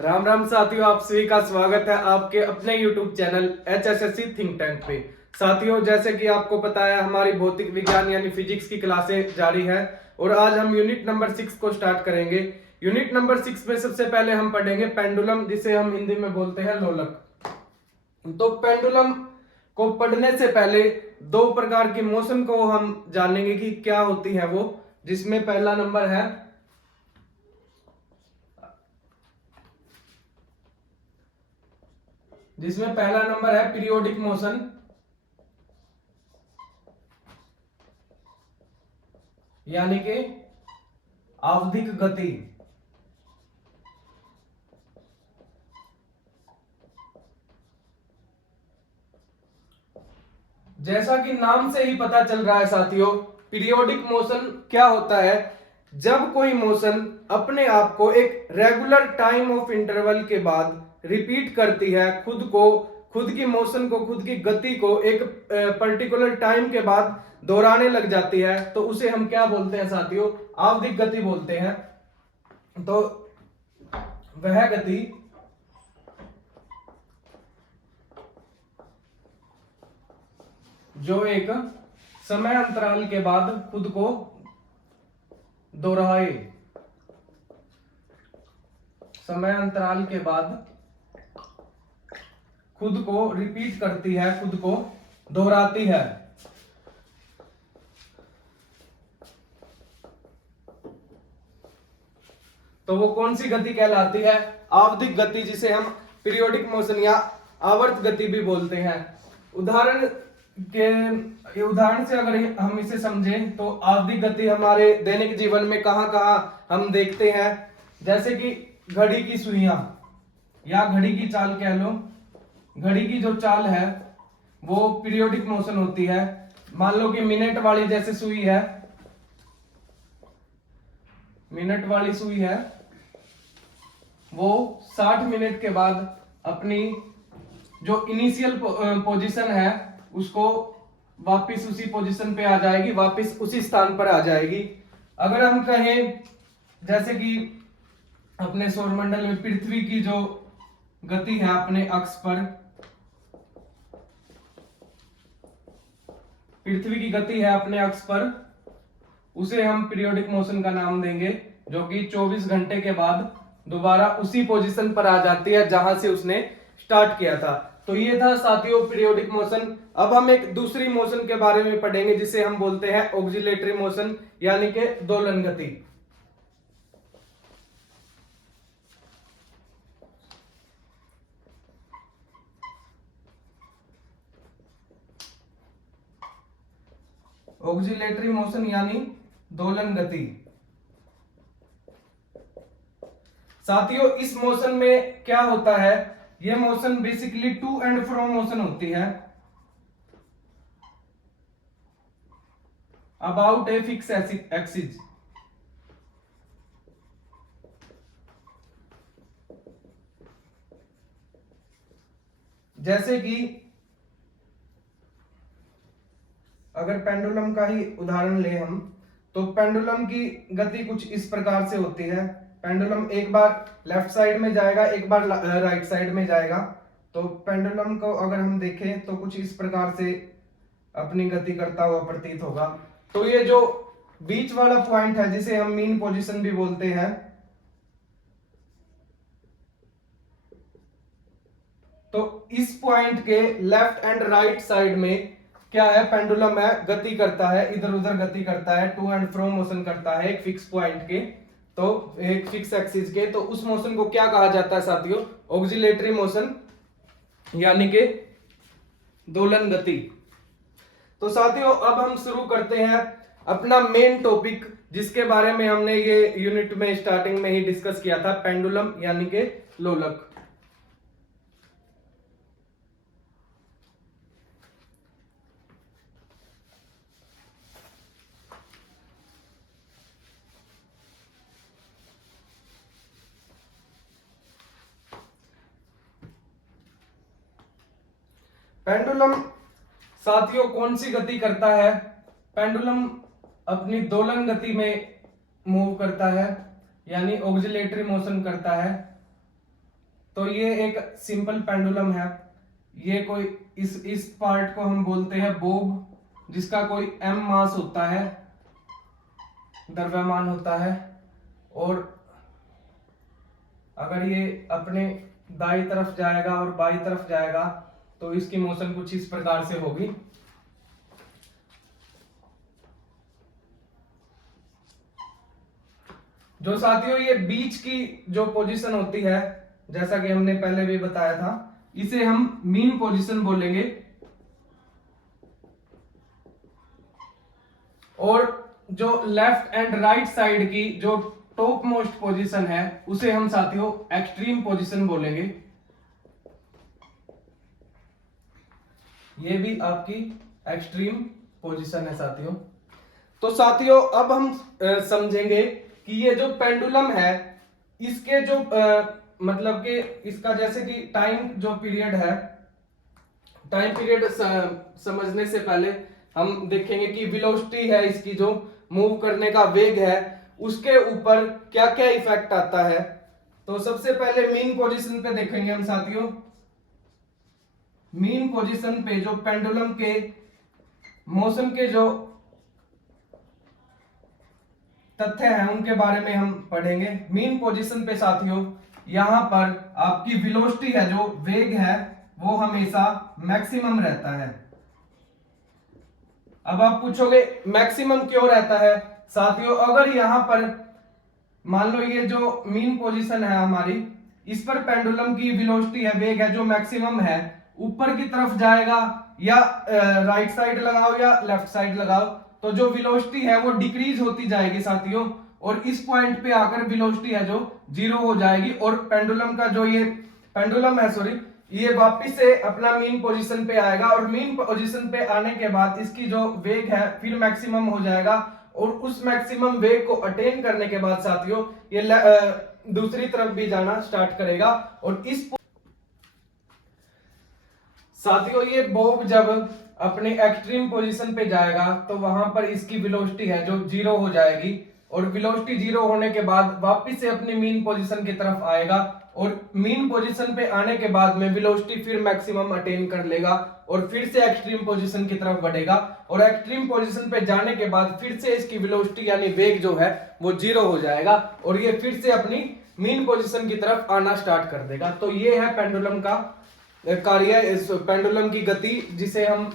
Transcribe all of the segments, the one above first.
राम राम साथियों, आप सभी का स्वागत है आपके अपने YouTube channel HSSC think tank पे। साथियों, जैसे कि आपको पता है, हमारी भौतिक विज्ञान यानी फिजिक्स की क्लासें जारी है और आज हम यूनिट नंबर 6 को स्टार्ट करेंगे। यूनिट नंबर 6 में सबसे पहले हम पढ़ेंगे पेंडुलम, जिसे हम हिंदी में बोलते हैं लोलक। तो पेंडुलम को पढ़ने से पहले दो प्रकार की मोशन को हम जानेंगे कि क्या होती है वो, जिसमें पहला नंबर है पीरियोडिक मोशन, यानी कि आवधिक गति। जैसा कि नाम से ही पता चल रहा है साथियों, पीरियोडिक मोशन क्या होता है? जब कोई मोशन अपने आप को एक रेगुलर टाइम ऑफ इंटरवल के बाद रिपीट करती है, खुद की मोशन को, खुद की गति को एक पर्टिकुलर टाइम के बाद दोहराने लग जाती है, तो उसे हम क्या बोलते हैं साथियों? आवधिक गति बोलते हैं। तो वह गति जो एक समय अंतराल के बाद खुद को दोहराए, समय अंतराल के बाद खुद को रिपीट करती है, खुद को दोहराती है, तो वो कौन सी गति कहलाती है? आवधिक गति, जिसे हम पीरियोडिक मोशन या आवर्त गति भी बोलते हैं। उदाहरण से अगर हम इसे समझें तो आवधिक गति हमारे दैनिक जीवन में कहां कहां हम देखते हैं, जैसे कि घड़ी की सुइयां या घड़ी की चाल कह लो। घड़ी की जो चाल है वो पीरियोडिक मोशन होती है। मान लो कि मिनट वाली जैसे सुई है, मिनट वाली सुई है, वो 60 मिनट के बाद अपनी जो इनिशियल पोजीशन है उसको वापस उसी पोजीशन पे आ जाएगी, वापस उसी स्थान पर आ जाएगी। अगर हम कहें जैसे कि अपने सौरमंडल में पृथ्वी की जो गति है अपने अक्ष पर, पृथ्वी की गति है अपने अक्ष पर, उसे हम पीरियोडिक मोशन का नाम देंगे, जो कि 24 घंटे के बाद दोबारा उसी पोजीशन पर आ जाती है जहां से उसने स्टार्ट किया था। तो ये था साथियों पीरियोडिक मोशन। अब हम एक दूसरी मोशन के बारे में पढ़ेंगे, जिसे हम बोलते हैं ऑक्सिलेटरी मोशन, यानी कि दोलन गति। ऑक्सिलेटरी मोशन यानी दोलन गति। साथियों, इस मोशन में क्या होता है? यह motion basically to and fro motion होती है अबाउट ए फिक्स एक्सिस। जैसे कि अगर पेंडुलम का ही उदाहरण ले हम, तो पेंडुलम की गति कुछ इस प्रकार से होती है। पेंडुलम एक बार लेफ्ट साइड में जाएगा, एक बार राइट साइड में जाएगा। तो पेंडुलम को अगर हम देखें तो कुछ इस प्रकार से अपनी गति करता हुआ प्रतीत होगा। तो ये जो बीच वाला पॉइंट है, जिसे हम मीन पोजीशन भी बोलते हैं, तो इस पॉइंट के लेफ्ट एंड राइट साइड में क्या है? पेंडुलम है, गति करता है, इधर उधर गति करता है, टू एंड फ्रो मोशन करता है एक फिक्स पॉइंट के, तो एक फिक्स एक्सिस के। तो उस मोशन को क्या कहा जाता है साथियों? ऑक्सिलेटरी मोशन, यानी कि दोलन गति। तो साथियों, अब हम शुरू करते हैं अपना मेन टॉपिक, जिसके बारे में हमने ये यूनिट में स्टार्टिंग में ही डिस्कस किया था, पेंडुलम यानी कि लोलक। पेंडुलम साथियों कौन सी गति करता है? पेंडुलम अपनी दोलन गति में मूव करता है, यानी ऑक्सिलेटरी मोशन करता है। तो ये एक सिंपल पेंडुलम है। ये कोई इस पार्ट को हम बोलते हैं बोब, जिसका कोई m मास होता है, द्रव्यमान होता है। और अगर ये अपने दाई तरफ जाएगा और बाई तरफ जाएगा तो इसकी मोशन कुछ इस प्रकार से होगी। जो साथियों ये बीच की जो पोजीशन होती है, जैसा कि हमने पहले भी बताया था, इसे हम मीन पोजीशन बोलेंगे। और जो लेफ्ट एंड राइट साइड की जो टॉप मोस्ट पोजीशन है उसे हम साथियों एक्सट्रीम पोजीशन बोलेंगे। ये भी आपकी एक्सट्रीम पोजीशन है साथियों। तो साथियों अब हम समझेंगे कि ये जो पेंडुलम है इसके जो मतलब कि इसका जैसे कि टाइम जो पीरियड है, टाइम पीरियड समझने से पहले हम देखेंगे कि वेलोसिटी है, इसकी जो मूव करने का वेग है, उसके ऊपर क्या क्या इफेक्ट आता है। तो सबसे पहले मीन पोजीशन पे देखेंगे हम साथियों। मीन पोजीशन पे जो पेंडुलम के मोशन के जो तथ्य हैं उनके बारे में हम पढ़ेंगे। मीन पोजीशन पे साथियों यहां पर आपकी वेलोसिटी है, जो वेग है, वो हमेशा मैक्सिमम रहता है। अब आप पूछोगे मैक्सिमम क्यों रहता है साथियों? अगर यहां पर मान लो ये जो मीन पोजीशन है हमारी, इस पर पेंडुलम की वेलोसिटी है, वेग है जो मैक्सिमम है, ऊपर की तरफ जाएगा या राइट साइड लगाओ या लेफ्ट साइड लगाओ, तो जो वेलोसिटी है वो डिक्रीज होती जाएगी साथियों। और इस पॉइंट पे आकर वेलोसिटी है जो जीरो हो जाएगी और पेंडुलम का जो ये पेंडुलम है सॉरी, ये वापिस से अपना मीन पोजीशन पे आएगा। और मीन पोजीशन पे आने के बाद इसकी जो वेग है फिर मैक्सिमम हो जाएगा। और उस मैक्सिमम वेग को अटेन करने के बाद साथियों ये दूसरी तरफ भी जाना स्टार्ट करेगा। और इस साथियों ये बॉब जब अपने एक्सट्रीम पोजीशन पे जाएगा तो वहां पर इसकी वेलोसिटी है जो जीरो हो जाएगी। और वेलोसिटी जीरो होने के बाद वापस से अपनी मीन पोजीशन की तरफ आएगा। और मीन पोजीशन पे आने के बाद में वेलोसिटी फिर मैक्सिमम अटेन कर लेगा और फिर से एक्सट्रीम पोजीशन की तरफ बढ़ेगा। और एक्सट्रीम पोजीशन पे जाने के बाद फिर से इसकी वेलोसिटी यानी वेग जो है वो जीरो हो जाएगा और ये फिर से अपनी मीन पोजीशन की तरफ आना स्टार्ट कर देगा। तो ये है पेंडुलम का कार्य, इस पेंडुलम की गति, जिसे हम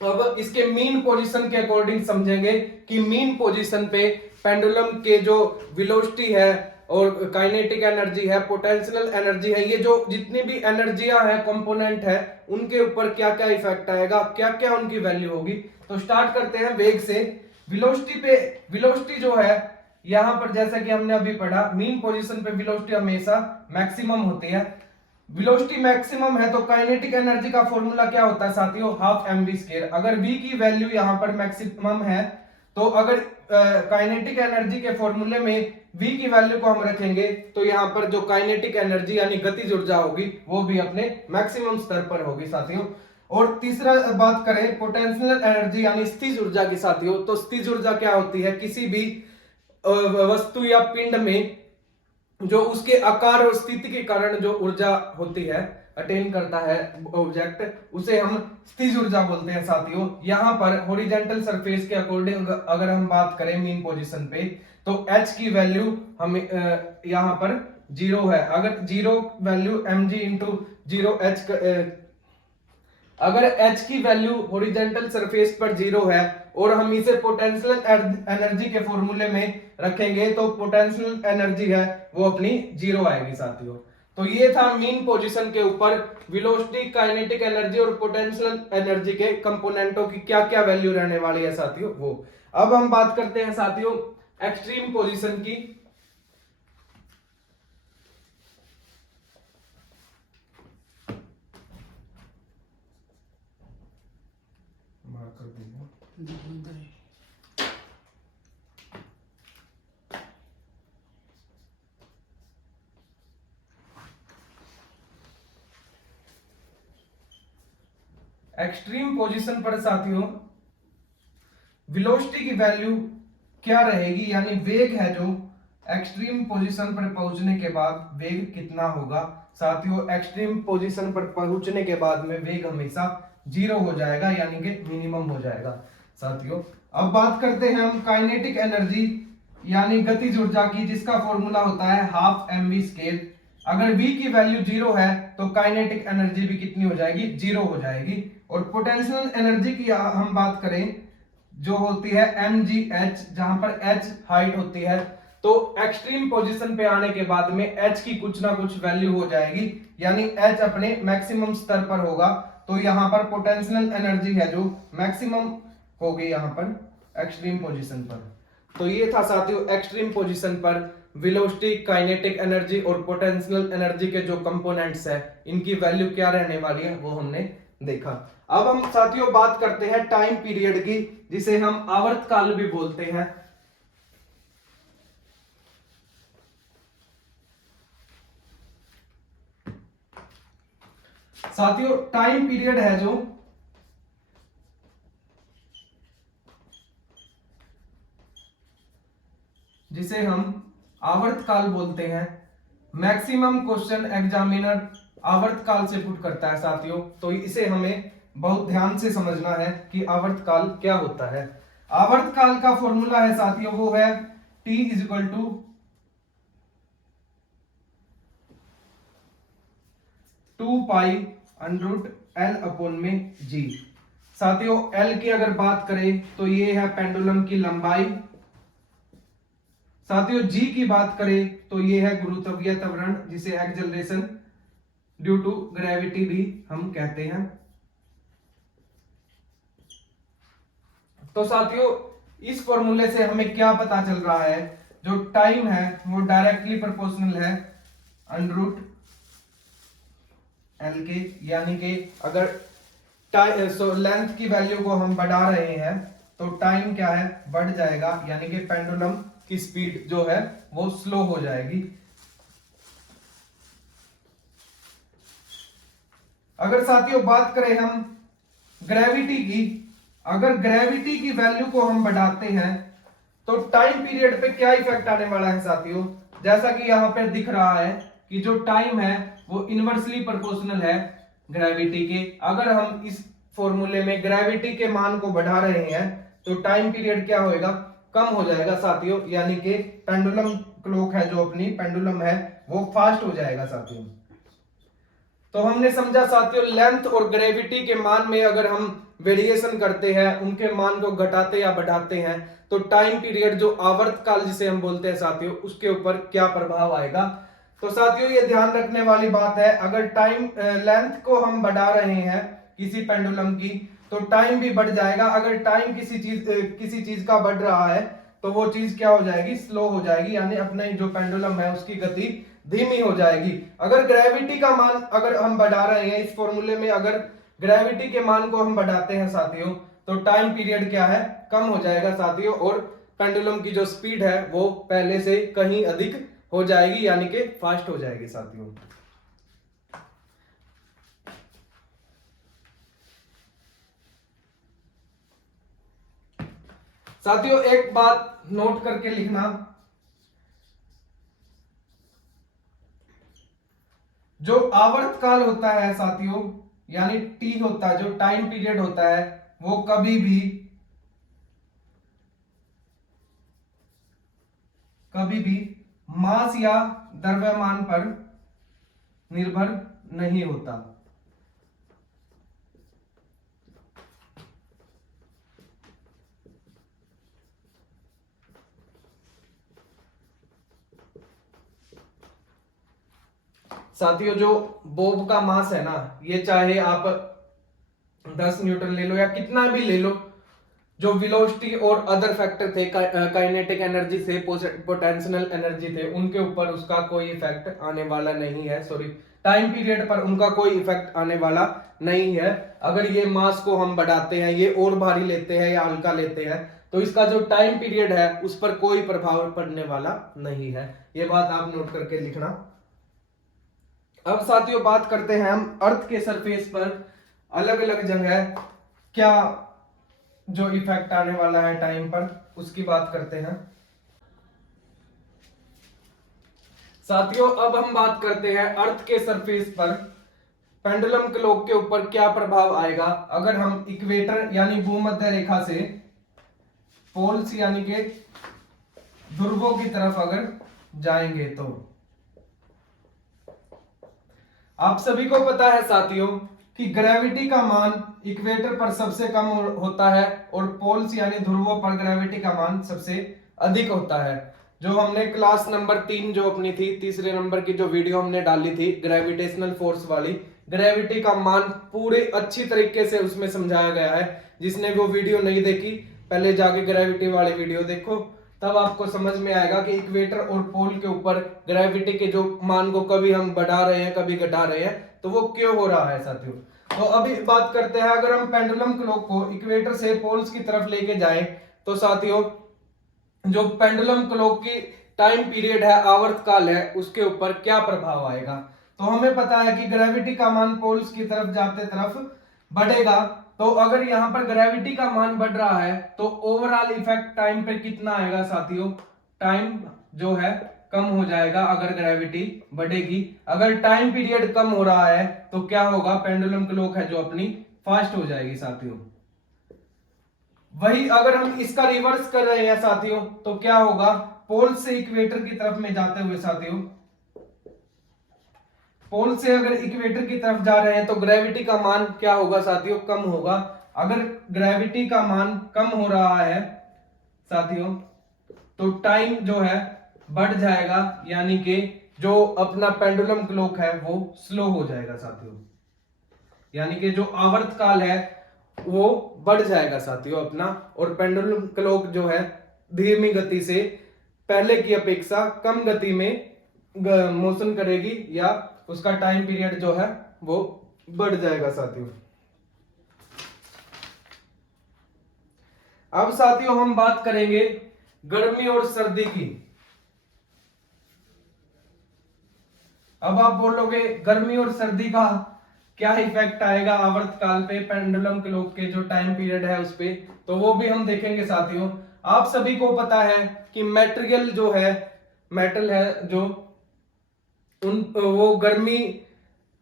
अब इसके मीन पोजीशन के अकॉर्डिंग समझेंगे कि मीन पोजीशन पे पेंडुलम के जो वेलोसिटी है और काइनेटिक एनर्जी है, पोटेंशियल एनर्जी है, ये जो जितनी भी एनर्जियां है, कंपोनेंट है, उनके ऊपर क्या क्या इफेक्ट आएगा, क्या क्या उनकी वैल्यू होगी। तो स्टार्ट करते हैं वेग से। वेलोसिटी पे वेलोसिटी जो है यहां पर जैसा कि हमने अभी पढ़ा, मीन पोजीशन पे वेलोसिटी हमेशा मैक्सिमम होती है। वेलोसिटी मैक्सिमम है तो काइनेटिक एनर्जी का फॉर्मूला क्या होता है साथियों? Half mv square. अगर v की वैल्यू यहां पर मैक्सिमम है तो अगर काइनेटिक एनर्जी के फॉर्मूले में v की वैल्यू को हम रखेंगे तो यहां पर जो काइनेटिक एनर्जी यानी गतिज ऊर्जा होगी वो भी अपने मैक्सिमम स्तर पर होगी साथियों। और तीसरा बात करें पोटेंशियल एनर्जी यानी स्थिज ऊर्जा की साथियों, तो स्थिज ऊर्जा क्या होती है? किसी भी वस्तु या पिंड में जो उसके आकार और स्थिति के कारण जो ऊर्जा होती है, अटेन करता है ऑब्जेक्ट, उसे हम स्थिज ऊर्जा बोलते हैं साथियों। यहां पर हॉरिजॉन्टल सरफेस के अकॉर्डिंग अगर हम बात करें मीन पोजीशन पे तो h की वैल्यू हमें यहां पर जीरो है। अगर zero value mg into zero h, अगर h की वैल्यू हॉरिजॉन्टल सरफेस पर जीरो है और हम इसे पोटेंशियल एनर्जी के फॉर्मूले में रखेंगे तो पोटेंशियल एनर्जी है वो अपनी जीरो आएगी साथियों। तो ये था मीन पोजीशन के ऊपर वेलोसिटी, काइनेटिक एनर्जी और पोटेंशियल एनर्जी के कंपोनेंटों की क्या क्या वैल्यू रहने वाली है साथियों वो। अब हम बात करते हैं साथियों एक्सट्रीम पोजीशन की। एक्सट्रीम पोजीशन पर साथियों वेलोसिटी की वैल्यू क्या रहेगी, यानी वेग है जो एक्सट्रीम पोजीशन पर पहुंचने के बाद वेग कितना होगा, साथियों एक्सट्रीम पोजीशन पर पहुंचने के बाद में वेग हमेशा 0 हो जाएगा, यानी कि मिनिमम हो जाएगा। साथियों अब बात करते हैं हम काइनेटिक एनर्जी यानी गतिज ऊर्जा की, जिसका फॉर्मूला होता है हाफ mv स्केल। अगर v की वैल्यू 0 है तो काइनेटिक एनर्जी भी कितनी हो जाएगी, 0 हो जाएगी। और पोटेंशियल एनर्जी की हम बात करें जो होती है mgh, जहां पर h हाइट होती है, तो एक्सट्रीम पोजीशन पे आने के बाद में h की कुछ ना कुछ वैल्यू हो जाएगी, यानी h अपने मैक्सिमम स्तर पर होगा। तो यहां पर पोटेंशियल एनर्जी है जो मैक्सिमम होगी यहां पर एक्सट्रीम पोजीशन पर। तो ये था साथियों एक्सट्रीम पोजीशन पर वेलोसिटी, काइनेटिक एनर्जी और पोटेंशियल एनर्जी के जो कंपोनेंट्स है, इनकी वैल्यू क्या रहने वाली है वो हमने देखा। अब हम साथियों बात करते हैं टाइम पीरियड की, जिसे हम आवर्तकाल भी बोलते हैं। साथियों टाइम पीरियड है जो जिसे हम आवर्तकाल बोलते हैं, मैक्सिमम क्वेश्चन एग्जामिनर आवर्तकाल से पुट करता है साथियों। तो इसे हमें बहुत ध्यान से समझना है कि आवर्तकाल क्या होता है। आवर्तकाल का फॉर्मूला है साथियों, वो है T equal to 2 pi under root L upon में G। साथियों L की अगर बात करें तो ये है पेंडुलम की लंबाई। साथियों G की बात करें तो ये है गुरुत्वीय त्वरण, जिसे एक्सेलरेशन ड्यू टू ग्रेविटी भी हम कहते हैं। तो साथियों इस फॉर्मूले से हमें क्या पता चल रहा है, जो टाइम है वो डायरेक्टली प्रोपोर्शनल है अंडर रूट एल के, यानी कि अगर लेंथ की वैल्यू को हम बढ़ा रहे हैं तो टाइम क्या है, बढ़ जाएगा, यानी कि पेंडुलम की स्पीड जो है वो स्लो हो जाएगी। अगर साथियों बात करें हम ग्रेविटी की, अगर ग्रेविटी की वैल्यू को हम बढ़ाते हैं तो टाइम पीरियड पे क्या इफेक्ट आने वाला है साथियों, जैसा कि यहां पर दिख रहा है कि जो टाइम है वो इनवर्सली प्रोपोर्शनल है ग्रेविटी के। अगर हम इस फॉर्मूले में ग्रेविटी के मान को बढ़ा रहे हैं तो टाइम पीरियड क्या होएगा, कम हो जाएगा साथियों, यानी कि पेंडुलम क्लॉक है जो अपनी पेंडुलम है वो फास्ट हो जाएगा साथियों। तो हमने समझा साथियों लेंथ और ग्रेविटी के मान में अगर हम वेरिएशन करते हैं, उनके मान को घटाते या बढ़ाते हैं, तो टाइम पीरियड जो आवर्तकाल जिसे हम बोलते हैं साथियों, उसके ऊपर क्या प्रभाव आएगा। तो साथियों ये ध्यान रखने वाली बात है, अगर टाइम लेंथ को हम बढ़ा रहे हैं किसी पेंडुलम की तो टाइम भी बढ़ जाएगा। अगर टाइम किसी चीज का बढ़ रहा है तो वो चीज क्या हो जाएगी, स्लो हो जाएगी, यानी अपने जो पेंडुलम है उसकी गति धीमी हो जाएगी। अगर ग्रेविटी का मान अगर हम बढ़ा रहे हैं इस फॉर्मूले में, अगर ग्रेविटी के मान को हम बढ़ाते हैं साथियों तो टाइम पीरियड क्या है, कम हो जाएगा साथियों, और पेंडुलम की जो स्पीड है वो पहले से कहीं अधिक हो जाएगी, यानी कि फास्ट हो जाएगी साथियों। साथियों एक बात नोट करके लिखना, जो आवर्तकाल होता है साथियों यानी टी होता है, जो टाइम पीरियड होता है, वो कभी भी मास या द्रव्यमान पर निर्भर नहीं होता। साथियों जो बॉब का मास है ना, ये चाहे आप 10 न्यूटन ले लो या कितना भी ले लो, जो वेलोसिटी और अदर फैक्टर थे, काइनेटिक एनर्जी से पोटेंशियल एनर्जी थे, उनके ऊपर उसका कोई इफेक्ट आने वाला नहीं है। सॉरी, टाइम पीरियड पर उनका कोई इफेक्ट आने वाला नहीं है। अगर ये मास को हम बढ़ाते हैं, ये और भारी लेते हैं या हल्का लेते हैं, तो इसका जो टाइम पीरियड है उस पर कोई प्रभाव पड़ने वाला नहीं है। ये बात आप नोट करके लिखना। अब साथियों बात करते हैं हम अर्थ के सरफेस पर अलग अलग जगह क्या जो इफेक्ट आने वाला है टाइम पर, उसकी बात करते हैं। साथियों अब हम बात करते हैं अर्थ के सरफेस पर पेंडुलम क्लॉक के ऊपर क्या प्रभाव आएगा अगर हम इक्वेटर यानी भूमध्य रेखा से पोल्स यानी के ध्रुवों की तरफ अगर जाएंगे तो। आप सभी को पता है साथियों कि ग्रेविटी का मान इक्वेटर पर सबसे कम होता है और पोल्स यानी ध्रुवों पर ग्रेविटी का मान सबसे अधिक होता है। जो हमने क्लास नंबर 3 जो अपनी थी, तीसरे नंबर की जो वीडियो हमने डाली थी ग्रेविटेशनल फोर्स वाली, ग्रेविटी का मान पूरे अच्छी तरीके से उसमें समझाया गया है। जिसने वो वीडियो नहीं देखी पहले जाके ग्रेविटी वाली वीडियो देखो, तब आपको समझ में आएगा कि इक्वेटर और पोल के ऊपर ग्रेविटी के जो मान को कभी हम बढ़ा रहे हैं कभी घटा रहे हैं तो वो क्यों हो रहा है साथियों। तो अभी बात करते हैं अगर हम पेंडुलम क्लॉक को इक्वेटर से पोल्स की तरफ लेके जाएं तो साथियों जो पेंडुलम क्लॉक की टाइम पीरियड है, आवर्तकाल है, उसके ऊपर क्या प्रभाव आएगा। तो हमें पता है कि ग्रेविटी का मान पोल्स की तरफ जाते तरफ बढ़ेगा। तो अगर यहां पर ग्रेविटी का मान बढ़ रहा है तो ओवरऑल इफेक्ट टाइम पे कितना आएगा साथियों, टाइम जो है कम हो जाएगा अगर ग्रेविटी बढ़ेगी। अगर टाइम पीरियड कम हो रहा है तो क्या होगा, पेंडुलम क्लॉक है जो अपनी फास्ट हो जाएगी साथियों। वही अगर हम इसका रिवर्स कर रहे हैं साथियों तो क्या होगा, पोल से इक्वेटर की तरफ में जाते हुए साथियों, पोल से अगर इक्वेटर की तरफ जा रहे हैं तो ग्रेविटी का मान क्या होगा साथियों, कम होगा। अगर ग्रेविटी का मान कम हो रहा है साथियों तो टाइम जो है बढ़ जाएगा, यानी कि जो अपना पेंडुलम क्लॉक है वो स्लो हो जाएगा साथियों, यानी कि जो आवर्तकाल है वो बढ़ जाएगा साथियों अपना, और पेंडुलम क्लॉक जो है धीमी गति से पहले की अपेक्षा कम गति में मोशन करेगी या उसका टाइम पीरियड जो है वो बढ़ जाएगा साथियों। अब साथियों हम बात करेंगे गर्मी और सर्दी की। अब आप बोलोगे गर्मी और सर्दी का क्या इफेक्ट आएगा आवर्तकाल पे, पेंडुलम क्लॉक के जो टाइम पीरियड है उस पे, तो वो भी हम देखेंगे साथियों। आप सभी को पता है कि मेटेरियल जो है, मेटल है जो उन वो गर्मी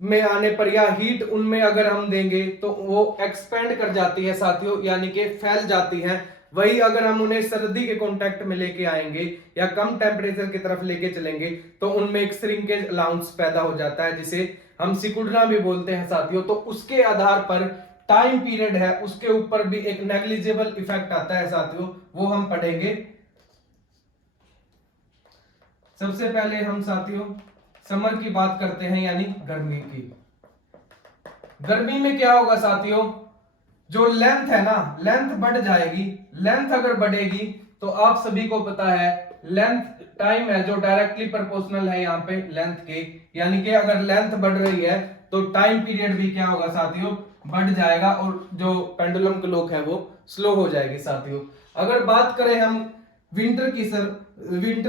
में आने पर या हीट उनमें अगर हम देंगे तो वो एक्सपेंड कर जाती है साथियों, यानी कि फैल जाती है। वही अगर हम उन्हें सर्दी के कांटेक्ट में लेके आएंगे या कम टेम्परेचर की तरफ लेके चलेंगे तो उनमें एक श्रिंकेज अलाउंस पैदा हो जाता है जिसे हम सिकुड़ना भी बोलते हैं साथियों। तो उसके आधार पर टाइम पीरियड है उसके ऊपर भी एक नेग्लिजिबल इफेक्ट आता है साथियों, वो हम पढ़ेंगे। सबसे पहले हम साथियों समर की बात करते हैं यानी गर्मी की। गर्मी में क्या होगा साथियों, जो लेंथ है ना, लेंथ बढ़ जाएगी। लेंथ अगर बढ़ेगी तो आप सभी को पता है लेंथ टाइम है जो डायरेक्टली प्रोपोर्शनल है यहाँ पे लेंथ के, यानी कि अगर लेंथ बढ़ रही है तो टाइम पीरियड भी क्या होगा साथियों, बढ़ जाएगा और जो पेंडुलम क्लॉक है वो स्लो हो जाएगी साथियों। अगर बात करें हम विंटर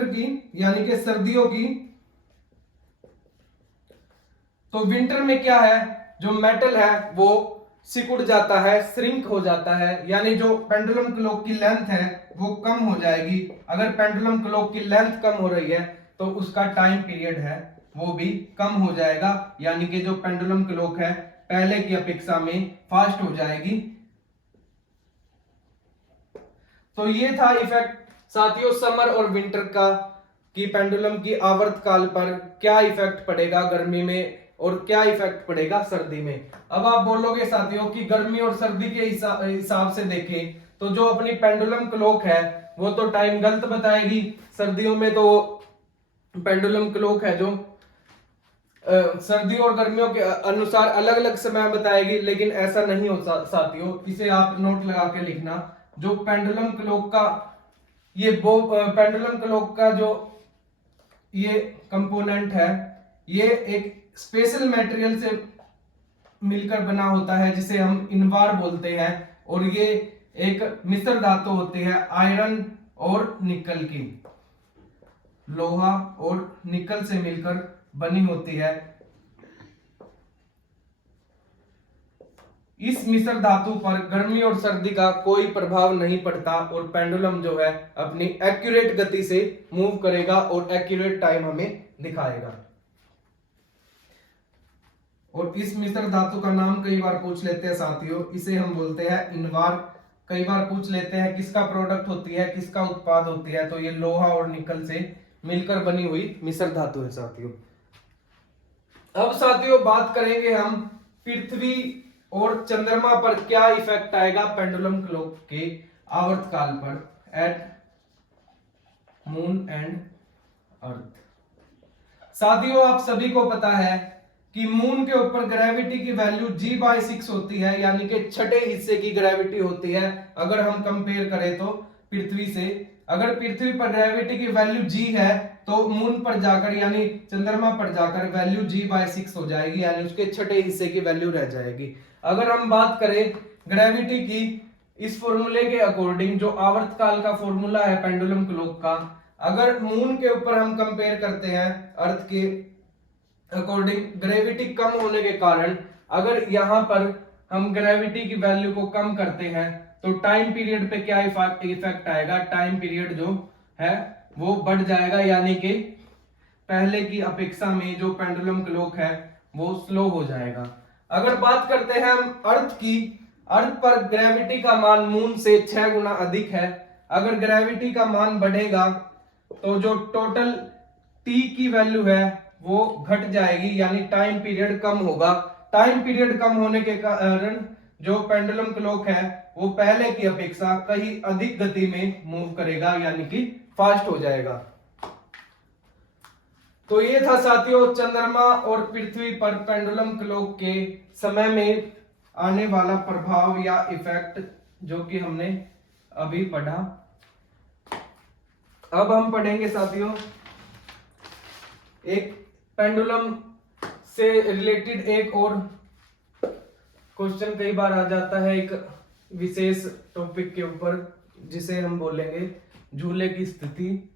की यानी कि सर्दियों की, तो विंटर में क्या है, जो मेटल है वो सिकुड़ जाता है, श्रिंक हो जाता है, यानी जो पेंडुलम क्लॉक की लेंथ है वो कम हो जाएगी। अगर पेंडुलम क्लॉक की लेंथ कम हो रही है तो उसका टाइम पीरियड है वो भी कम हो जाएगा, यानी कि जो पेंडुलम क्लॉक है पहले की अपेक्षा में फास्ट हो जाएगी। तो ये था इफेक्ट साथियों समर और विंटर का, कि पेंडुलम की आवर्तकाल पर क्या इफेक्ट पड़ेगा गर्मी में और क्या इफेक्ट पड़ेगा सर्दी में। अब आप बोलोगे साथियों कि गर्मी और सर्दी के हिसाब से देखें तो जो अपनी पेंडुलम क्लॉक है वो तो टाइम गलत बताएगी। सर्दियों में तो पेंडुलम क्लॉक है जो सर्दियों और गर्मियों के अनुसार अलग अलग समय बताएगी, लेकिन ऐसा नहीं हो साथियों। इसे आप नोट लगा के लिखना, जो पेंडुलम क्लॉक का ये पेंडुलम क्लॉक का जो ये कंपोनेंट है ये एक स्पेशल मटेरियल से मिलकर बना होता है जिसे हम इनवार बोलते हैं, और ये एक मिश्र धातु होती है आयरन और निकल की, लोहा और निकल से मिलकर बनी होती है। इस मिश्र धातु पर गर्मी और सर्दी का कोई प्रभाव नहीं पड़ता और पेंडुलम जो है अपनी एक्यूरेट गति से मूव करेगा और एक्यूरेट टाइम हमें दिखाएगा। और इस मिश्र धातु का नाम कई बार पूछ लेते हैं साथियों, इसे हम बोलते हैं इनवार। कई बार पूछ लेते हैं किसका प्रोडक्ट होती है, किसका उत्पाद होती है, तो ये लोहा और निकल से मिलकर बनी हुई मिश्र धातु है साथियों। अब साथियों बात करेंगे हम पृथ्वी और चंद्रमा पर क्या इफेक्ट आएगा पेंडुलम क्लॉक के आवर्तकाल पर एट मून एंड अर्थ। साथियों आप सभी को पता है कि मून के ऊपर ग्रेविटी की वैल्यू g/6 होती है, यानी कि छठे हिस्से की ग्रेविटी होती है अगर हम कंपेयर करें तो पृथ्वी से। अगर पृथ्वी पर ग्रेविटी की वैल्यू g है तो मून पर जाकर यानी चंद्रमा पर जाकर वैल्यू g/6 हो जाएगी, यानी उसके छठे हिस्से की वैल्यू रह जाएगी। अगर हम बात करें ग्रेविटी की इस फॉर्मूले के अकॉर्डिंग, जो आवर्तकाल का फॉर्मूला है पेंडुलम क्लॉक का, अगर मून के ऊपर हम कंपेयर करते हैं अर्थ के अकॉर्डिंग, ग्रेविटी कम होने के कारण अगर यहां पर हम ग्रेविटी की वैल्यू को कम करते हैं तो टाइम पीरियड पे क्या इफेक्ट आएगा, टाइम पीरियड जो है वो बढ़ जाएगा, यानी कि पहले की अपेक्षा में जो पेंडुलम क्लॉक है वो स्लो हो जाएगा। अगर बात करते हैं हम अर्थ की, अर्थ पर ग्रेविटी का मान मून से 6 गुना अधिक है। अगर ग्रेविटी का मान बढ़ेगा तो जो टोटल टी की वैल्यू है वो घट जाएगी, यानी टाइम पीरियड कम होगा। टाइम पीरियड कम होने के कारण जो पेंडुलम क्लॉक है वो पहले की अपेक्षा कहीं अधिक गति में मूव करेगा, यानी कि फास्ट हो जाएगा। तो ये था साथियों चंद्रमा और पृथ्वी पर पेंडुलम क्लॉक के समय में आने वाला प्रभाव या इफेक्ट जो कि हमने अभी पढ़ा। अब हम पढ़ेंगे साथियों एक पेंडुलम से रिलेटेड एक और क्वेश्चन कई बार आ जाता है एक विशेष टॉपिक के ऊपर, जिसे हम बोलेंगे झूले की स्थिति।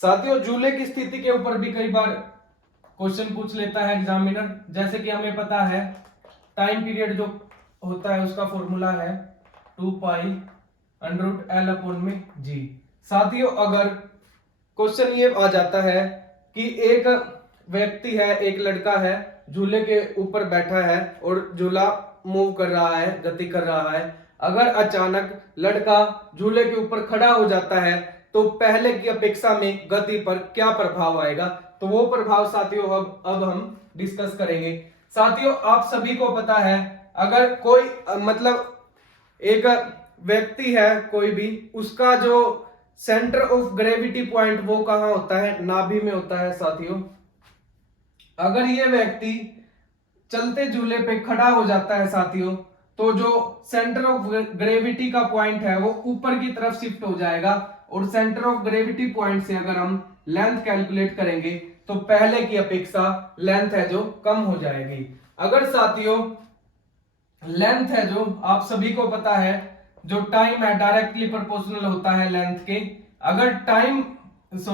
साथियों झूले की स्थिति के ऊपर भी कई बार क्वेश्चन पूछ लेता है एग्जामिनर। जैसे कि हमें पता है टाइम पीरियड जो होता है उसका फॉर्मूला है 2π√L/g। साथियों अगर क्वेश्चन ये आ जाता है कि एक व्यक्ति है, एक लड़का है, झूले के ऊपर बैठा है और झूला मूव कर रहा है, गति कर रहा है। अगर अचानक लड़का झूले के ऊपर खड़ा हो जाता है तो पहले की अपेक्षा में गति पर क्या प्रभाव आएगा, तो वो प्रभाव साथियों अब हम डिस्कस करेंगे। साथियों आप सभी को पता है अगर कोई मतलब एक व्यक्ति है कोई भी, उसका जो सेंटर ऑफ ग्रेविटी पॉइंट वो कहां होता है, नाभि में होता है साथियों। अगर ये व्यक्ति चलते झूले पे खड़ा हो जाता है साथियों तो जो सेंटर ऑफ ग्रेविटी का पॉइंट है वो ऊपर की तरफ शिफ्ट हो जाएगा, और सेंटर ऑफ ग्रेविटी पॉइंट से अगर हम लेंथ कैलकुलेट करेंगे तो पहले की अपेक्षा लेंथ है जो कम हो जाएगी। अगर साथियों लेंथ है जो आप सभी को पता है जो टाइम है डायरेक्टली प्रोपोर्शनल होता है लेंथ के। अगर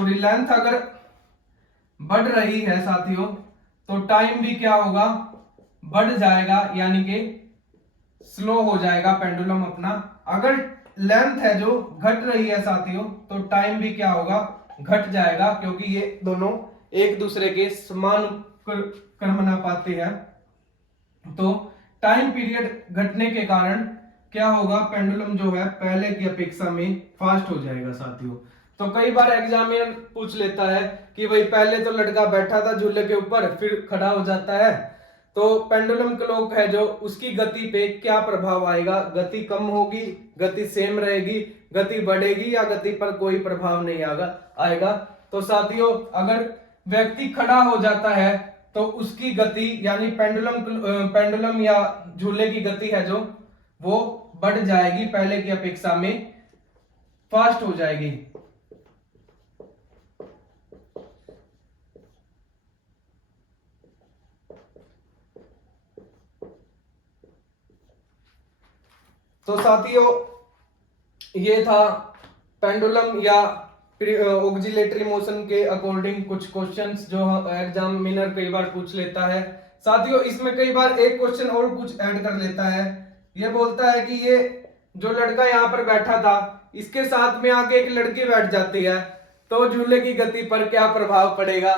लेंथ अगर बढ़ रही है साथियों तो टाइम भी क्या होगा, बढ़ जाएगा, यानी कि स्लो हो जाएगा पेंडुलम अपना। अगर लेंथ है जो घट रही है साथियों तो टाइम भी क्या होगा, घट जाएगा, क्योंकि ये दोनों एक दूसरे के समान कर्मनापाती है। तो टाइम पीरियड घटने के कारण क्या होगा, पेंडुलम जो है पहले की अपेक्षा में फास्ट हो जाएगा साथियों। तो कई बार एग्जामिनर पूछ लेता है कि भाई पहले तो लड़का बैठा था झूले के ऊपर फिर खड़ा हो जाता है, तो पेंडुलम क्लॉक है जो उसकी गति पे क्या प्रभाव आएगा, गति कम होगी, गति सेम रहेगी, गति बढ़ेगी या गति पर कोई प्रभाव नहीं आएगा। तो साथियों अगर व्यक्ति खड़ा हो जाता है तो उसकी गति यानी पेंडुलम या झूले की गति है जो वो बढ़ जाएगी, पहले की अपेक्षा में फास्ट हो जाएगी। तो साथियों ये था पेंडुलम या ऑक्सिलेटरी मोशन के अकॉर्डिंग कुछ क्वेश्चंस जो एग्जामिनर कई बार पूछ लेता है। साथियों इसमें कई बार एक क्वेश्चन और कुछ ऐड कर लेता है, ये बोलता है कि ये जो लड़का यहाँ पर बैठा था इसके साथ में आके एक लड़की बैठ जाती है तो झूले की गति पर क्या प्रभाव पड़ेगा।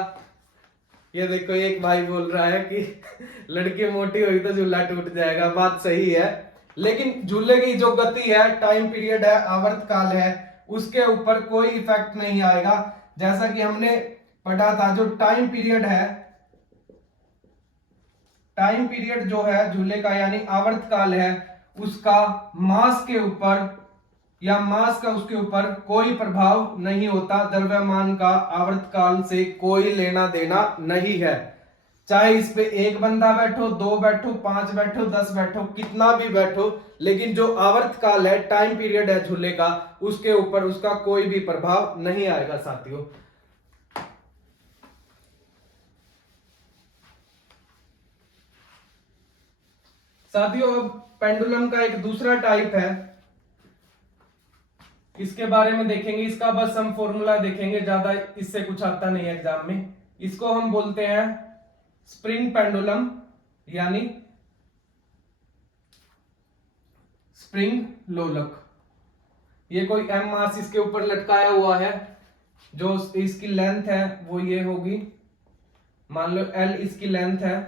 ये देखो एक भाई बोल रहा है कि लड़की मोटी हुई तो झूला टूट जाएगा, बात सही है, लेकिन झूले की जो गति है, टाइम पीरियड है, आवर्तकाल है, उसके ऊपर कोई इफेक्ट नहीं आएगा। जैसा कि हमने पढ़ा था जो टाइम पीरियड है, टाइम पीरियड जो है झूले का यानी आवर्तकाल है, उसका मास के ऊपर या मास का उसके ऊपर कोई प्रभाव नहीं होता। द्रव्यमान का आवर्तकाल से कोई लेना देना नहीं है। चाहे इस पे एक बंदा बैठो, दो बैठो, 5 बैठो, 10 बैठो, कितना भी बैठो, लेकिन जो आवर्तकाल है, टाइम पीरियड है झूले का, उसके ऊपर उसका कोई भी प्रभाव नहीं आएगा साथियों। साथियों अब पेंडुलम का एक दूसरा टाइप है, इसके बारे में देखेंगे। इसका बस हम फॉर्मूला देखेंगे, ज्यादा इससे कुछ आता नहीं है एग्जाम में। इसको हम बोलते हैं स्प्रिंग पेंडुलम यानी स्प्रिंग लोलक। ये कोई एम मास इसके ऊपर लटकाया हुआ है, जो इसकी लेंथ है वो ये होगी, मान लो L इसकी लेंथ है,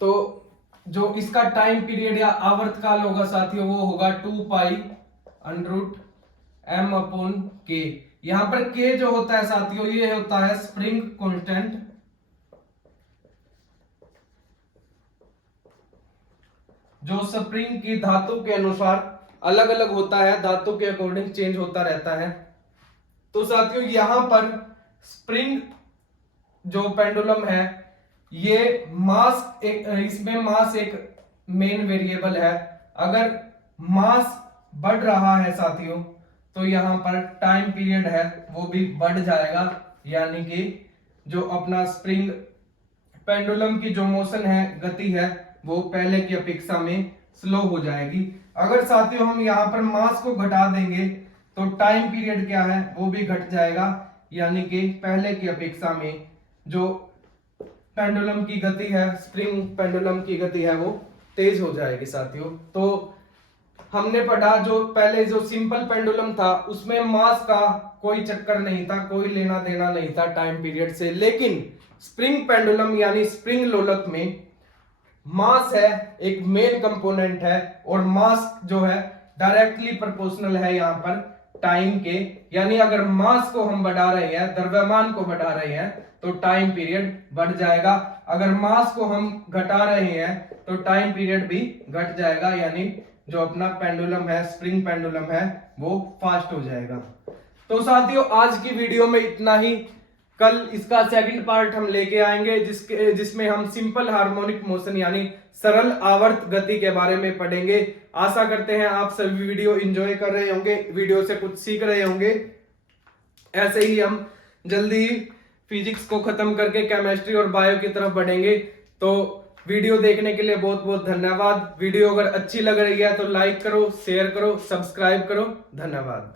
तो जो इसका टाइम पीरियड या आवर्तकाल होगा साथियों वो होगा 2 पाई √m अपॉन k। यहां पर k जो होता है साथियों ये होता है स्प्रिंग कांस्टेंट, जो स्प्रिंग की धातु के अनुसार अलग अलग होता है, धातु के अकॉर्डिंग चेंज होता रहता है। तो साथियों यहां पर स्प्रिंग जो पेंडुलम है ये मास इसमें मास एक मेन वेरिएबल है। अगर मास बढ़ रहा है साथियों तो यहां पर टाइम पीरियड है वो भी बढ़ जाएगा, यानी कि जो अपना स्प्रिंग पेंडुलम की जो मोशन है, गति है, वो पहले की अपेक्षा में स्लो हो जाएगी। अगर साथियों हम यहां पर मास को घटा देंगे तो टाइम पीरियड क्या है वो भी घट जाएगा, यानी कि पहले की अपेक्षा में जो पेंडुलम की गति है, स्प्रिंग पेंडुलम की गति है वो तेज हो जाएगी साथियों। तो हमने पढ़ा जो पहले जो सिंपल पेंडुलम था उसमें मास का कोई चक्कर नहीं था, कोई लेना देना नहीं था टाइम पीरियड से, लेकिन स्प्रिंग पेंडुलम यानी स्प्रिंग लोलक में मास है एक मेन कंपोनेंट है, और मास जो है डायरेक्टली प्रोपोर्शनल है यहाँ पर टाइम के, यानी अगर मास को हम बढ़ा रहे हैं, द्रव्यमान को बढ़ा रहे हैं तो टाइम पीरियड बढ़ जाएगा। अगर मास को हम घटा रहे हैं तो टाइम पीरियड भी घट जाएगा, यानी जो अपना पेंडुलम है, स्प्रिंग पेंडुलम है, वो फास्ट हो जाएगा। तो साथियों आज की वीडियो में इतना ही। कल इसका सेकंड पार्ट हम लेके आएंगे जिसमें हम सिंपल हार्मोनिक मोशन यानी सरल आवर्त गति के बारे में पढ़ेंगे। आशा करते हैं आप सभी वीडियो एंजॉय कर रहे होंगे, वीडियो से कुछ सीख रहे होंगे। ऐसे ही हम जल्दी ही फिजिक्स को खत्म करके केमिस्ट्री और बायो की तरफ बढ़ेंगे। तो वीडियो देखने के लिए बहुत बहुत धन्यवाद। वीडियो अगर अच्छी लग रही है तो लाइक करो, शेयर करो, सब्सक्राइब करो। धन्यवाद।